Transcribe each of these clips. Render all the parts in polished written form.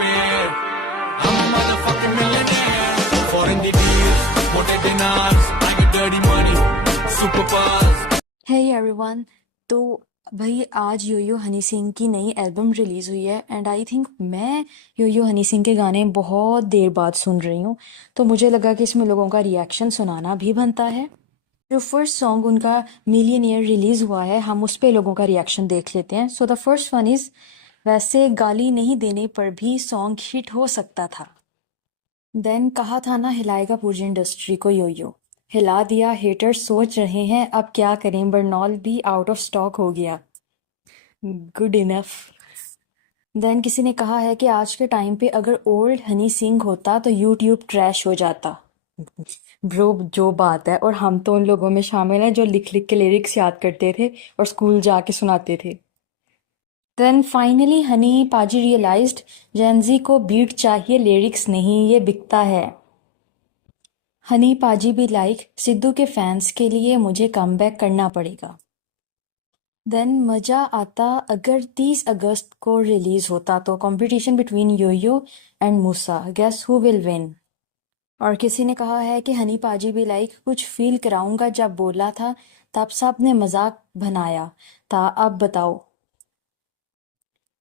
prepared. I'm a motherfucking millionaire. Foreign the deals, motor dinars, I get dirty money, superpowers. Hey everyone, तो भाई आज योयो हनी सिंह की नई album release हुई है एंड आई थिंक मैं योयो हनी सिंह के गाने बहुत देर बाद सुन रही हूँ, तो मुझे लगा कि इसमें लोगों का रिएक्शन सुनाना भी बनता है। जो फर्स्ट सॉन्ग उनका मिलियनेयर रिलीज हुआ है, हम उस पे लोगों का रिएक्शन देख लेते हैं। So the first one is, वैसे गाली नहीं देने पर भी सॉन्ग हिट हो सकता था। देन कहा था ना हिलाएगा पूरी इंडस्ट्री को योयो, हिला दिया। हेटर्स सोच रहे हैं अब क्या करें, बर्नॉल भी आउट ऑफ स्टॉक हो गया। Good enough. देन किसी ने कहा है कि आज के टाइम पे अगर ओल्ड हनी सिंह होता तो यूट्यूब ट्रैश हो जाता। ब्रो जो बात है, और हम तो उन लोगों में शामिल हैं जो लिख लिख के लिरिक्स याद करते थे और स्कूल जाके सुनाते थे। देन फाइनली हनी पाजी रियलाइज्ड जेनजी को बीट चाहिए, लिरिक्स नहीं, ये बिकता है। हनी पाजी भी लाइक सिद्धू के फैंस के लिए मुझे कमबैक करना पड़ेगा। देन मजा आता अगर 30 अगस्त को रिलीज होता तो competition between Yo Yo and Moosa, guess who will win. और किसी ने कहा है कि हनी पाजी भी लाइक कुछ फील कराऊंगा, जब बोला था तब सब ने मजाक बनाया था, अब बताओ।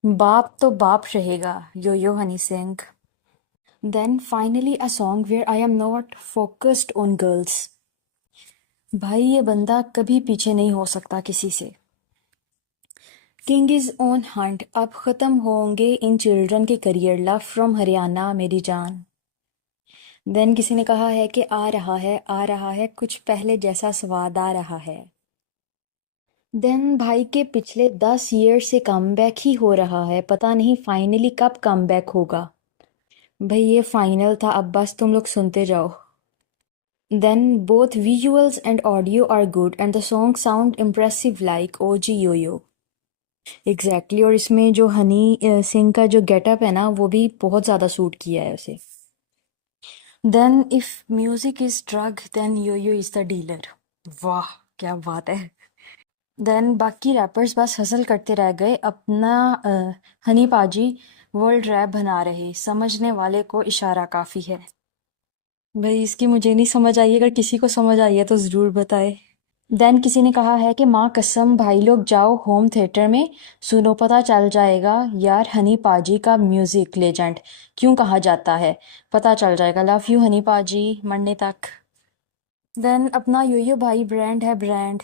बाप तो बाप रहेगा, Yo Yo Honey Singh. Then finally a song where I am not focused on girls. भाई ये बंदा कभी पीछे नहीं हो सकता किसी से। किंग इज ऑन हंट, अब खत्म होंगे इन चिल्ड्रन के करियर, लव फ्रॉम हरियाणा मेरी जान। देन किसी ने कहा है कि आ रहा है कुछ पहले जैसा स्वाद आ रहा है। देन भाई के पिछले 10 ईयर से कमबैक ही हो रहा है, पता नहीं फाइनली कब कमबैक होगा। भाई ये फाइनल था, अब बस तुम लोग सुनते जाओ। Then both visuals and audio are good and the song sound impressive like OG Yo Yo. Exactly, और इसमें जो हनी सिंह का जो गेटअप है ना, वो भी बहुत ज़्यादा सूट किया है उसे। Then if music is drug then Yo Yo is the dealer. वाह क्या बात है। देन बाकी रैपर्स बस हसल करते रह गए, अपना हनी पाजी वर्ल्ड रैप बना रहे, समझने वाले को इशारा काफ़ी है। भाई इसकी मुझे नहीं समझ आई, अगर किसी को समझ आई है तो ज़रूर बताए। देन किसी ने कहा है कि माँ कसम भाई लोग जाओ होम थिएटर में सुनो, पता चल जाएगा यार हनी पाजी का म्यूजिक लेजेंड क्यों कहा जाता है, पता चल जाएगा। लव यू हनी पाजी, मंडे तक। देन अपना योयो भाई ब्रांड है brand.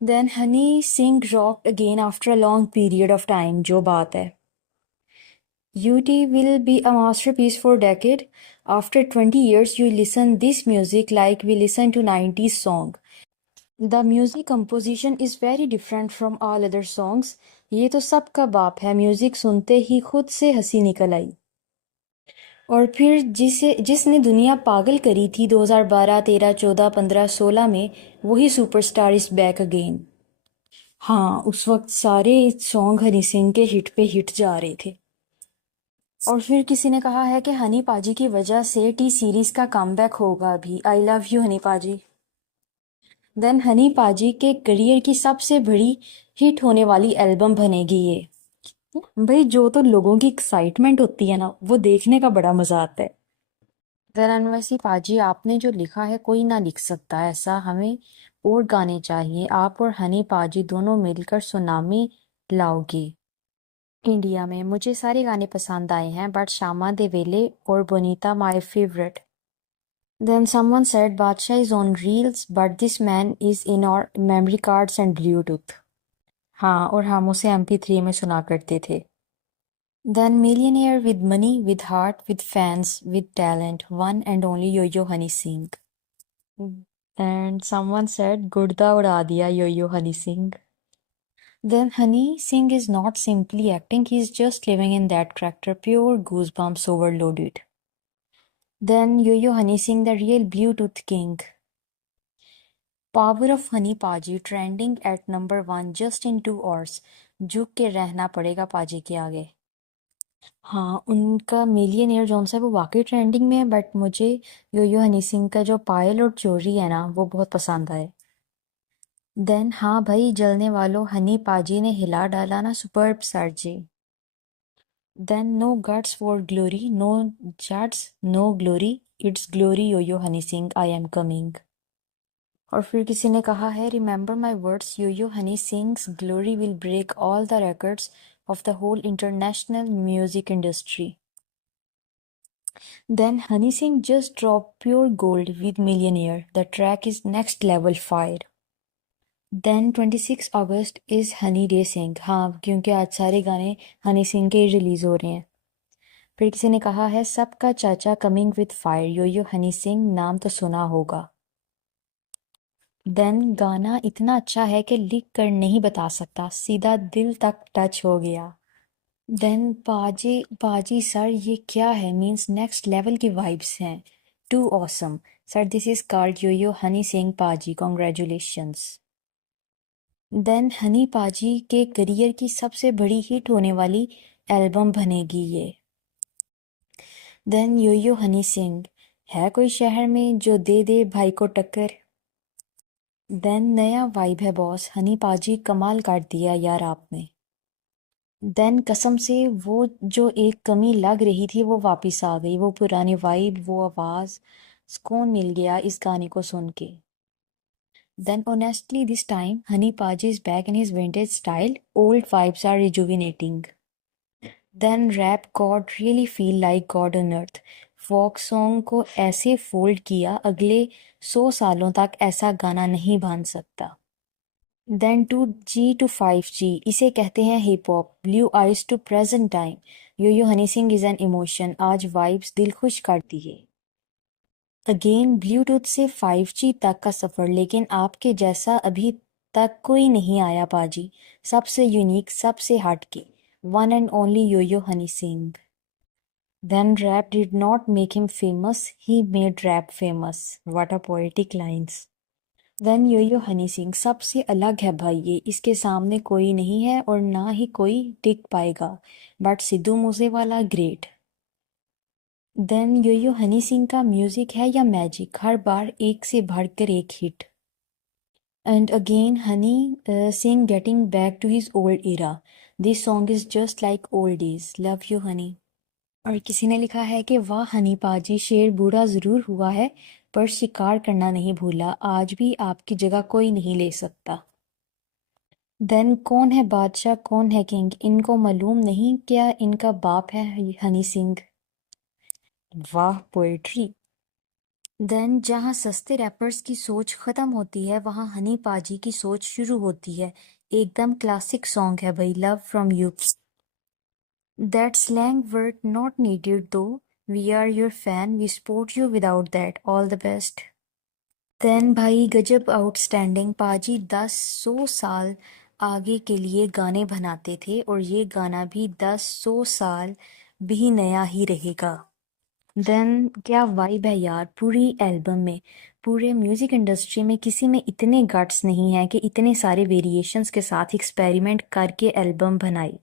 Then Honey Singh rock again after a long period of time, जो बात है। UT will be a masterpiece for decade. After 20 years you listen this music like we listen to 90s song. The music composition is very different from all other songs. ये तो सबका बाप है, music सुनते ही खुद से हंसी निकल आई। और फिर जिसने दुनिया पागल करी थी 2012, 13, 14, 15, 16 में, वही सुपरस्टार इज बैक अगेन। हाँ, उस वक्त सारे सॉन्ग हनी सिंह के हिट पे हिट जा रहे थे। और फिर किसी ने कहा है कि हनी पाजी की वजह से टी सीरीज का कमबैक होगा भी। आई लव यू हनी पाजी। देन हनी पाजी के करियर की सबसे बड़ी हिट होने वाली एल्बम बनेगी ये। भाई जो तो लोगों की एक्साइटमेंट होती है ना, वो देखने का बड़ा मजा आता है। देन अनवैसी पाजी, आपने जो लिखा है कोई ना लिख सकता ऐसा, हमें और गाने चाहिए, आप और हनी पाजी दोनों मिलकर सुनामी लाओगे इंडिया में। मुझे सारे गाने पसंद आए हैं बट श्यामा दे वेले और Bonita my favourite. Then someone said Badshah is on reels but this man is in our memory cards and Bluetooth. हाँ, और हम उसे MP3 में सुना करते थे। Then millionaire with money, with heart, with fans, with talent, one and only Yo-Yo Honey Singh. And someone said Gurda उड़ा दिया Yo-Yo Honey Singh. Then Honey Singh is not simply acting, he is just living in that character, pure goosebumps overloaded. Then Yo-Yo Honey Singh, the real Bluetooth king. Power of Honey paaji trending at number 1 just in 2 hours. झुक के रहना पड़ेगा पाजी के आगे। हाँ, उनका millionaire zone सा है वो वाकई ट्रेंडिंग में है, बट मुझे योयो हनी सिंह का जो पायल और चोरी है ना, वो बहुत पसंद आए। देन हाँ भाई, जलने वालों हनी पाजी ने हिला डाला ना, superb sir ji. Then no guts for glory, no guts, no glory. It's glory Yo-Yo Honey Singh, I am coming. और फिर किसी ने कहा है remember my words Yo-Yo Honey Singh's glory will break all the records of the whole international music industry. Then Honey Singh just dropped pure gold with Millionaire. The track is next level fire. Then 26 August is Honey day Singh. हाँ, क्योंकि आज सारे गाने हनी सिंह के release हो रहे हैं. फिर किसी ने कहा है सबका चाचा कमिंग विद फायर. यो हनी सिंह नाम तो सुना होगा. देन गाना इतना अच्छा है कि लिख कर नहीं बता सकता, सीधा दिल तक टच हो गया. देन पाजी पाजी सर ये क्या है, मीन्स नेक्स्ट लेवल की वाइब्स हैं. Too awesome sir, this is called yo Honey Singh paaji, congratulations. Then Honey पाजी के करियर की सबसे बड़ी हिट होने वाली एल्बम बनेगी ये. देन यो हनी सिंह, है कोई शहर में जो दे दे भाई को टक्कर. देन नया वाइब है बॉस, हनी पाजी कमाल काट दिया यार आपने. देन कसम से वो जो एक कमी लग रही थी वो वापस आ गई, वो पुरानी वाइब, वो आवाज़, सुकून मिल गया इस गाने को सुन के. Then honestly this time Honey paaji is back in his vintage style, old vibes are rejuvenating. Then rap god really feel like god on earth. Folk song को ऐसे फोल्ड किया, अगले 100 सालों तक ऐसा गाना नहीं बन सकता. देन 2G to 5G, इसे कहते हैं hip hop. Blue eyes to present time. Yo Honey Singh is an emotion, आज वाइब्स दिल खुश कर दिए. अगेन ब्लूटूथ से 5G तक का सफ़र, लेकिन आपके जैसा अभी तक कोई नहीं आया पाजी. सबसे यूनिक, सबसे हटके, one and only yo Honey Singh. Then rap did not make him famous, he made rap famous. What a poetic lines. Then yo Honey Singh सबसे अलग है भाई ये, इसके सामने कोई नहीं है और ना ही कोई टिक पाएगा. But Sidhu Moosewala great. Then yo Honey Singh का म्यूजिक है या मैजिक, हर बार एक से बढ़कर एक hit. And again Honey Singh getting back to his old era. This song is just like old days. Love you Honey. और किसी ने लिखा है कि वाह हनी पाजी, शेर बूढ़ा ज़रूर हुआ है पर शिकार करना नहीं भूला, आज भी आपकी जगह कोई नहीं ले सकता. देन कौन है बादशाह कौन है किंग, इनको मालूम नहीं क्या इनका बाप है हनी सिंह. वाह पोएट्री. देन जहाँ सस्ते रैपर्स की सोच ख़त्म होती है वहाँ हनी पाजी की सोच शुरू होती है. एकदम क्लासिक सॉन्ग है भाई, love from you. That slang word not needed though. We are your fan. We support you without that. All the best. Then भाई गजब आउटस्टैंडिंग. पाजी 10-100 साल आगे के लिए गाने बनाते थे और ये गाना भी 10-100 साल भी नया ही रहेगा. देन क्या वाइब है यार पूरी एल्बम में. पूरे म्यूज़िक इंडस्ट्री में किसी में इतने गट्स नहीं है कि इतने सारे वेरिएशंस के साथ एक्सपेरिमेंट करके एल्बम बनाई.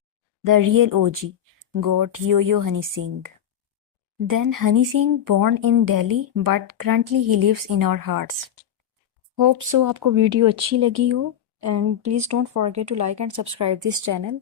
The real OG got Yo Honey Singh. Then Honey Singh born in Delhi but currently he lives in our hearts. Hope so आपको वीडियो अच्छी लगी हो and please don't forget to like and subscribe this channel.